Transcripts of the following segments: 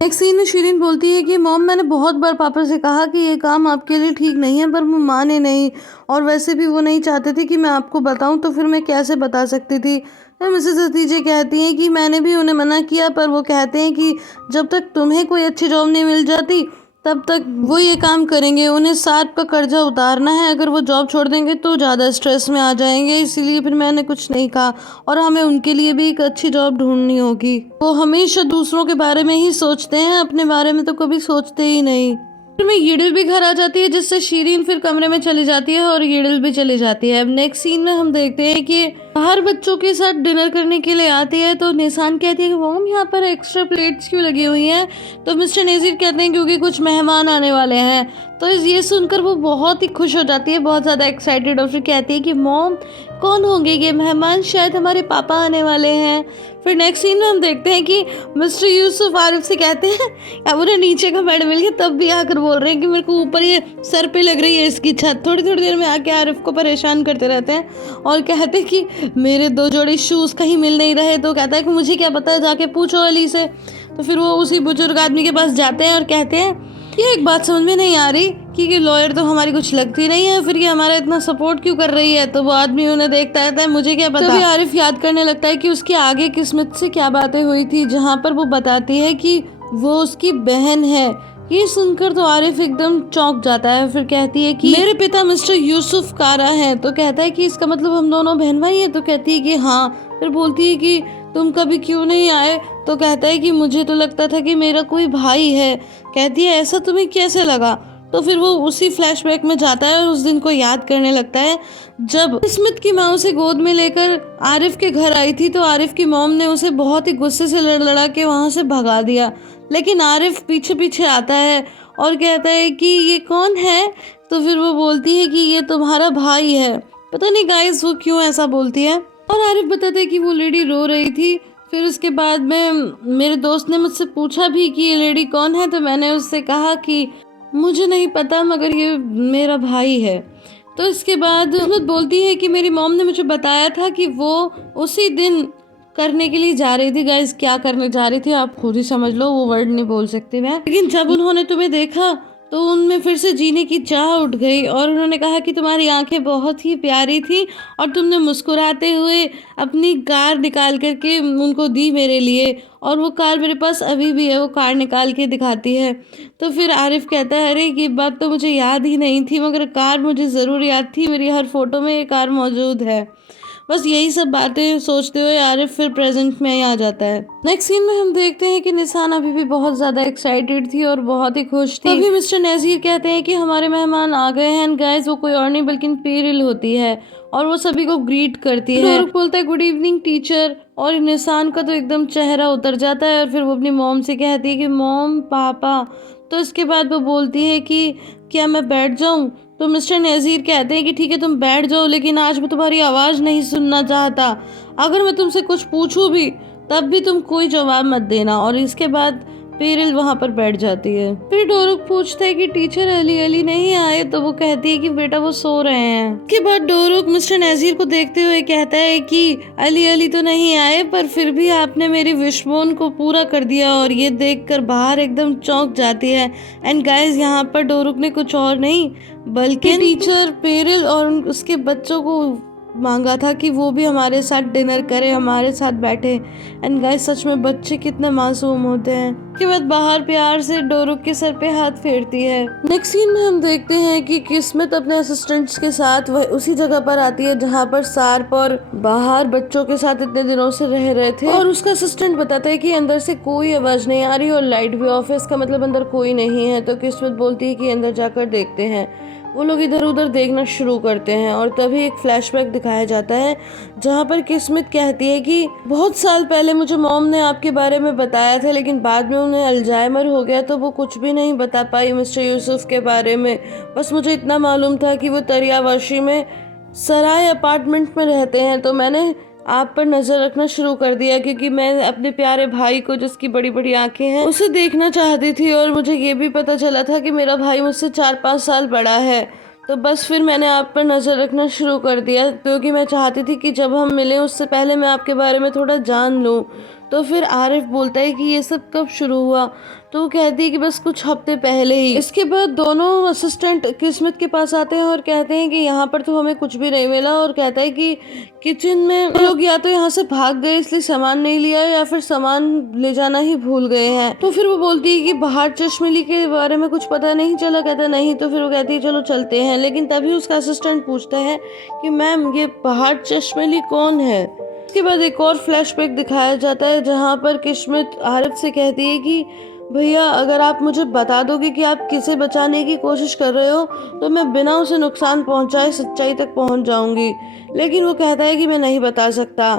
Next scene में शिरीन बोलती है कि मॉम, मैंने बहुत बार पापा से कहा कि ये काम आपके लिए ठीक नहीं है, पर वो माने नहीं, और वैसे भी वो नहीं चाहते थे कि मैं आपको बताऊं, तो फिर मैं कैसे बता सकती थी। मिसेस हतीजे कहती हैं कि मैंने भी उन्हें मना किया, पर वो कहते हैं कि जब तक तुम्हें कोई अच्छी जॉब नहीं मिल जाती तब तक वो ये काम करेंगे। उन्हें 7 का कर्जा उतारना है, अगर वो जॉब छोड़ देंगे तो ज़्यादा स्ट्रेस में आ जाएंगे, इसीलिए फिर मैंने कुछ नहीं कहा। और हमें उनके लिए भी एक अच्छी जॉब ढूंढनी होगी। वो हमेशा दूसरों के बारे में ही सोचते हैं, अपने बारे में तो कभी सोचते ही नहीं। फिर में यीडल भी घर आ जाती है, जिससे शिरीन फिर कमरे में चली जाती है और यीडल भी चली जाती है। अब नेक्स्ट सीन में हम देखते हैं कि बाहर बच्चों के साथ डिनर करने के लिए आती है, तो निशान कहती है कि मॉम, यहाँ पर एक्स्ट्रा प्लेट्स क्यों लगी हुई हैं? तो मिस्टर नज़ीर कहते हैं क्योंकि कुछ मेहमान आने वाले हैं। तो ये सुनकर वो बहुत ही खुश हो जाती है, बहुत ज़्यादा एक्साइटेड, और फिर कहती है कि मॉम, कौन होंगे ये मेहमान? शायद हमारे पापा आने वाले हैं। फिर नेक्स्ट सीन में हम देखते हैं कि मिस्टर यूसुफ आरिफ से कहते हैं, अब उन्हें नीचे का बेड मिल गया तब भी आकर बोल रहे हैं कि मेरे को ऊपर ये सर पे लग रही है इसकी छत। थोड़ी थोड़ी देर में आके आरिफ को परेशान करते रहते हैं और कहते हैं कि मेरे 2 जोड़ी शूज़ कहीं मिल नहीं रहे। तो कहता है कि मुझे क्या पता है, जाके पूछो अली से। तो फिर वो उसी बुजुर्ग आदमी के पास जाते हैं और कहते हैं ये एक बात समझ में नहीं आ रही कि लॉयर तो हमारी कुछ लगती नहीं है, फिर ये हमारा इतना सपोर्ट क्यों कर रही है? तो वो आदमी उन्हें देखता रहता है, मुझे क्या पता। तभी आरिफ याद करने लगता है कि उसके आगे किस्मत से क्या बातें हुई थी, जहाँ पर वो बताती है कि वो उसकी बहन है। ये सुनकर तो आरिफ एकदम चौंक जाता है। फिर कहती है कि मेरे पिता मिस्टर यूसुफ कारा हैं। तो कहता है कि इसका मतलब हम दोनों बहन भाई हैं? तो कहती है कि हाँ। फिर बोलती है कि तुम कभी क्यों नहीं आए? तो कहता है कि मुझे तो लगता था कि मेरा कोई भाई है। कहती है ऐसा तुम्हें कैसे लगा? तो फिर वो उसी फ्लैशबैक में जाता है और उस दिन को याद करने लगता है जब किस्मत की माँ उसे गोद में लेकर आरिफ के घर आई थी। तो आरिफ की मॉम ने उसे बहुत ही गुस्से से लड़ा के वहाँ से भगा दिया, लेकिन आरिफ पीछे पीछे आता है और कहता है कि ये कौन है? तो फिर वो बोलती है कि ये तुम्हारा भाई है। पता नहीं गाइस वो क्यों ऐसा बोलती है। और आरिफ बताते हैं कि वो लेडी रो रही थी। फिर उसके बाद में मेरे दोस्त ने मुझसे पूछा भी कि ये लेडी कौन है, तो मैंने उससे कहा कि मुझे नहीं पता, मगर ये मेरा भाई है। तो इसके बाद किस्मत बोलती है कि मेरी मॉम ने मुझे बताया था कि वो उसी दिन करने के लिए जा रही थी। गाइस क्या करने जा रही थी आप खुद ही समझ लो, वो वर्ड नहीं बोल सकती मैं। लेकिन जब उन्होंने तुम्हें देखा तो उनमें फिर से जीने की चाह उठ गई और उन्होंने कहा कि तुम्हारी आंखें बहुत ही प्यारी थी और तुमने मुस्कुराते हुए अपनी कार निकाल करके उनको दी मेरे लिए, और वो कार मेरे पास अभी भी है। वो कार निकाल के दिखाती है। तो फिर आरिफ कहता है अरे ये बात तो मुझे याद ही नहीं थी, मगर कार मुझे ज़रूर याद थी, मेरी हर फोटो में ये कार मौजूद है। बस यही सब बातें सोचते हुए आरिफ फिर प्रेजेंट में ही आ जाता है। नेक्स्ट सीन में हम देखते हैं कि निशान अभी भी बहुत ज़्यादा एक्साइटेड थी और बहुत ही खुश थी। तभी मिस्टर नज़ीर कहते हैं कि हमारे मेहमान आ गए हैं। गाइस वो कोई और नहीं बल्कि पेरिल होती है और वो सभी को ग्रीट करती है। नूरुख बोलता है गुड इवनिंग टीचर, और निशान का तो एकदम चेहरा उतर जाता है और फिर वो अपनी मॉम से कहती है कि मॉम पापा। तो इसके बाद वो बोलती है कि क्या मैं बैठ जाऊं? तो मिस्टर नज़ीर कहते हैं कि ठीक है तुम बैठ जाओ, लेकिन आज मैं तुम्हारी आवाज़ नहीं सुनना चाहता। अगर मैं तुमसे कुछ पूछूं भी तब भी तुम कोई जवाब मत देना। और इसके बाद पेरिल वहाँ पर बैठ जाती है। फिर डोरुक पूछता है कि टीचर अली अली नहीं आए? तो वो कहती है कि बेटा वो सो रहे हैं। उसके बाद डोरुक मिस्टर नज़ीर को देखते हुए कहता है कि अली अली तो नहीं आए, पर फिर भी आपने मेरी विशबोन को पूरा कर दिया। और ये देखकर बाहर एकदम चौंक जाती है। एंड गाइस यहाँ पर डोरुक ने कुछ और नहीं बल्कि टीचर पेरिल और उसके बच्चों को मांगा था कि वो भी हमारे साथ डिनर करे, हमारे साथ बैठे। एंड गाइस सच में बच्चे कितने मासूम होते हैं। उसके बाद बाहर प्यार से डोरुक के सर पे हाथ फेरती है। नेक्स्ट सीन में हम देखते हैं कि किस्मत अपने असिस्टेंट्स के साथ वह उसी जगह पर आती है जहाँ पर सार्प और बाहर बच्चों के साथ इतने दिनों से रह रहे थे। और उसका असिस्टेंट बताता है कि अंदर से कोई आवाज नहीं आ रही और लाइट भी ऑफ है, इसका मतलब अंदर कोई नहीं है। तो किस्मत बोलती है कि अंदर जाकर देखते हैं। वो लोग इधर उधर देखना शुरू करते हैं और तभी एक फ्लैशबैक दिखाया जाता है जहाँ पर किस्मत कहती है कि बहुत साल पहले मुझे मॉम ने आपके बारे में बताया था, लेकिन बाद में उन्हें अल्जाइमर हो गया तो वो कुछ भी नहीं बता पाई मिस्टर यूसुफ के बारे में। बस मुझे इतना मालूम था कि वो तरियावाशी में सराय अपार्टमेंट में रहते हैं। तो मैंने आप पर नजर रखना शुरू कर दिया क्योंकि मैं अपने प्यारे भाई को, जिसकी बड़ी बड़ी आंखें हैं, उसे देखना चाहती थी। और मुझे ये भी पता चला था कि मेरा भाई मुझसे 4-5 साल बड़ा है। तो बस फिर मैंने आप पर नजर रखना शुरू कर दिया क्योंकि मैं चाहती थी कि जब हम मिलें उससे पहले मैं आपके बारे में थोड़ा जान लूं। तो फिर आरिफ बोलता है कि ये सब कब शुरू हुआ, तो वो कहती है कि बस कुछ हफ्ते पहले ही। इसके बाद दोनों असिस्टेंट किस्मत के पास आते हैं और कहते हैं कि यहाँ पर तो हमें कुछ भी नहीं मिला, और कहता है कि किचन में लोग या तो यहाँ से भाग गए इसलिए सामान नहीं लिया, या फिर सामान ले जाना ही भूल गए हैं। तो फिर वो बोलती है कि बाहर चश्मेली के बारे में कुछ पता नहीं चला, कहता नहीं। तो फिर वो कहती है चलो चलते हैं, लेकिन तभी उसका असिस्टेंट पूछता है कि मैम ये बाहर चश्मेली कौन है। इसके बाद एक और फ्लैशबैक दिखाया जाता है जहाँ पर किस्मत आरिफ से कहती है कि भैया अगर आप मुझे बता दोगे कि आप किसे बचाने की कोशिश कर रहे हो तो मैं बिना उसे नुकसान पहुंचाए सच्चाई तक पहुंच जाऊंगी, लेकिन वो कहता है कि मैं नहीं बता सकता।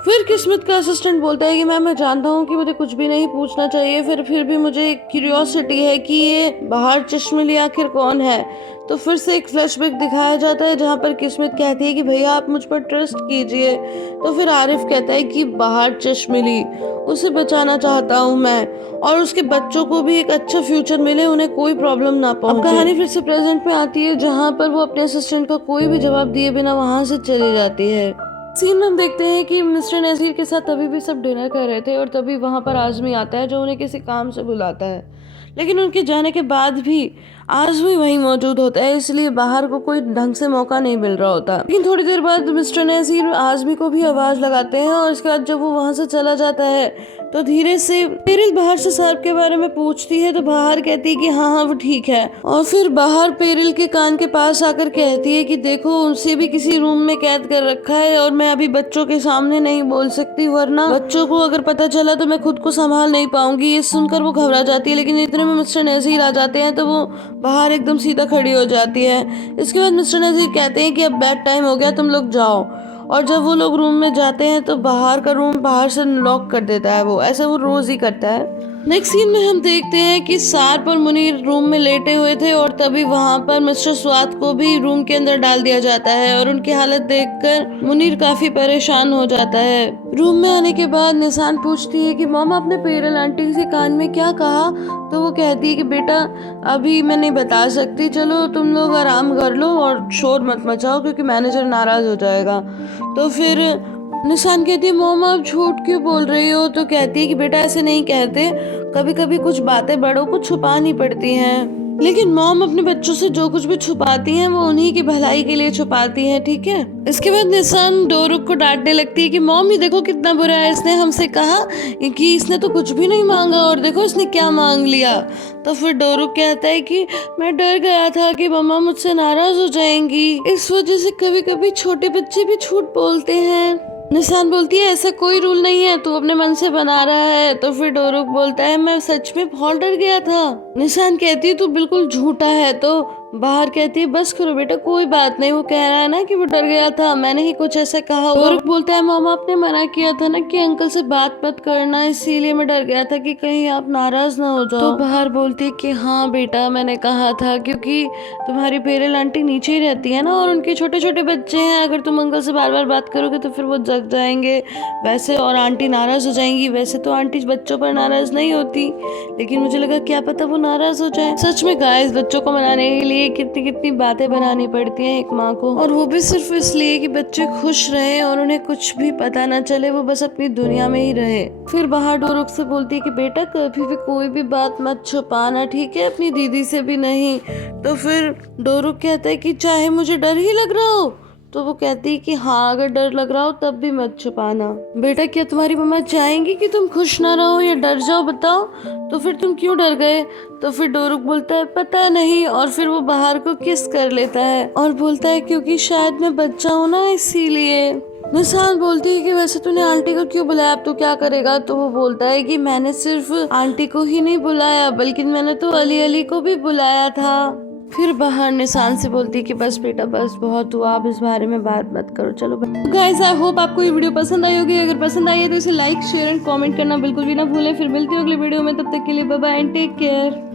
फिर किस्मत का असिस्टेंट बोलता है कि मैं जानता हूँ कि मुझे कुछ भी नहीं पूछना चाहिए, फिर भी मुझे क्यूरियोसिटी है कि ये बाहर चश्मेली आखिर कौन है। तो फिर से एक फ्लैशबैक दिखाया जाता है जहाँ पर किस्मत कहती है कि भैया आप मुझ पर ट्रस्ट कीजिए। तो फिर आरिफ कहता है कि बाहर चश्मेली, उसे बचाना चाहता हूँ मैं, और उसके बच्चों को भी एक अच्छा फ्यूचर मिले, उन्हें कोई प्रॉब्लम ना पहुंचे। कहानी फिर से प्रेजेंट में आती है जहाँ पर वो अपने असिस्टेंट का कोई भी जवाब दिए बिना वहाँ से चली जाती है। सीन में हम देखते हैं कि मिस्टर नज़ीर के साथ अभी भी सब डिनर कर रहे थे और तभी वहाँ पर आज़मी आता है जो उन्हें किसी काम से बुलाता है, लेकिन उनके जाने के बाद भी आज़मी वहीं मौजूद होता है, इसलिए बाहर को कोई ढंग से मौका नहीं मिल रहा होता। लेकिन थोड़ी देर बाद मिस्टर नज़ीर आज़मी को भी आवाज़ लगाते हैं और इसके बाद जब वो वहाँ से चला जाता है तो धीरे से पेरिल बाहर से सर्प के बारे में पूछती है, तो बाहर कहती है कि हाँ वो ठीक है, और फिर बाहर पेरिल के कान के पास आकर कहती है कि देखो उसे भी किसी रूम में कैद कर रखा है और मैं अभी बच्चों के सामने नहीं बोल सकती, वरना बच्चों को अगर पता चला तो मैं खुद को संभाल नहीं पाऊंगी। ये सुनकर वो घबरा जाती है, लेकिन इतने में मिस्टर नज़ीर आ जाते हैं तो वो बाहर एकदम सीधा खड़ी हो जाती है। इसके बाद मिस्टर नज़ीर कहते हैं कि अब बेड टाइम हो गया, तुम लोग जाओ, और जब वो लोग रूम में जाते हैं तो बाहर का रूम बाहर से लॉक कर देता है वो, ऐसे वो रोज ही करता है। नेक्स्ट सीन में हम देखते हैं कि सार्प और मुनीर रूम में लेटे हुए थे और तभी वहाँ पर मिस्टर स्वात को भी रूम के अंदर डाल दिया जाता है, और उनकी हालत देखकर मुनीर काफी परेशान हो जाता है। रूम में आने के बाद निशान पूछती है कि मॉम आपने पेरल आंटी से कान में क्या कहा, तो वो कहती है कि बेटा अभी मैं नहीं बता सकती, चलो तुम लोग आराम कर लो और शोर मत मचाओ क्योंकि मैनेजर नाराज हो जाएगा। तो फिर निशान कहती है मॉम आप झूठ क्यों बोल रही हो, तो कहती है कि बेटा ऐसे नहीं कहते, कभी कभी कुछ बातें बड़ों को छुपानी पड़ती हैं, लेकिन मॉम अपने बच्चों से जो कुछ भी छुपाती हैं वो उन्हीं की भलाई के लिए छुपाती हैं, ठीक है। इसके बाद निशान डोरुक को डांटने लगती है कि मॉम ये देखो कितना बुरा है, इसने हमसे कहा कि इसने तो कुछ भी नहीं मांगा और देखो इसने क्या मांग लिया। तो फिर डोरुक कहता है कि मैं डर गया था कि मम्मा मुझसे नाराज हो जाएंगी, इस वजह से कभी कभी छोटे बच्चे भी झूठ बोलते हैं। निशान बोलती है ऐसा कोई रूल नहीं है, तू अपने मन से बना रहा है। तो फिर डोरुक बोलता है मैं सच में बहुत डर गया था। निशान कहती है तू बिल्कुल झूठा है। तो बाहर कहती है बस करो बेटा कोई बात नहीं, वो कह रहा है ना कि वो डर गया था, मैंने ही कुछ ऐसा कहा। डोरुक बोलता है मामा आपने मना किया था ना कि अंकल से बात मत करना, इसीलिए मैं डर गया था कि कहीं आप नाराज ना हो जाओ। तो बाहर बोलती है कि हाँ बेटा मैंने कहा था, क्योंकि तुम्हारी पेरल आंटी नीचे ही रहती है ना और उनके छोटे छोटे बच्चे हैं, अगर तुम अंकल से बार बार बात करोगे तो फिर वो जग जाएंगे वैसे और आंटी नाराज हो जाएंगी। वैसे तो आंटी बच्चों पर नाराज नहीं होती, लेकिन मुझे लगा क्या पता वो नाराज हो जाए। सच में गाइस बच्चों को मनाने के लिए कितनी कितनी बातें बनानी पड़ती हैं एक माँ को, और वो भी सिर्फ इसलिए कि बच्चे खुश रहें और उन्हें कुछ भी पता ना चले, वो बस अपनी दुनिया में ही रहे। फिर बाहर डोरुक से बोलती है कि बेटा कभी भी कोई भी बात मत छुपाना, ठीक है, अपनी दीदी से भी नहीं। तो फिर डोरुक कहता है कि चाहे मुझे डर ही लग रहा हो, तो वो कहती है कि हाँ अगर डर लग रहा हो तब भी मत छुपाना। बेटा क्या तुम्हारी मम्मा चाहेंगी कि तुम खुश ना रहो या डर जाओ, बताओ, तो फिर तुम क्यों डर गए। तो फिर डोरुक बोलता है पता नहीं, और फिर वो बाहर को किस कर लेता है और बोलता है क्योंकि शायद मैं बच्चा हूँ ना इसीलिए। निशान बोलती है कि वैसे तूने आंटी को क्यों बुलाया, अब तो क्या करेगा। तो वो बोलता है कि मैंने सिर्फ आंटी को ही नहीं बुलाया बल्कि मैंने तो अली अली को भी बुलाया था। फिर बाहर निशान से बोलती है कि बस बेटा बस बहुत हुआ, आप इस बारे में बात मत करो, चलो। गाइस आई होप आपको ये वीडियो पसंद आई होगी, अगर पसंद आई है तो इसे लाइक शेयर एंड कमेंट करना बिल्कुल भी ना भूलें। फिर मिलती हूँ अगले वीडियो में, तब तक के लिए bye bye and take care.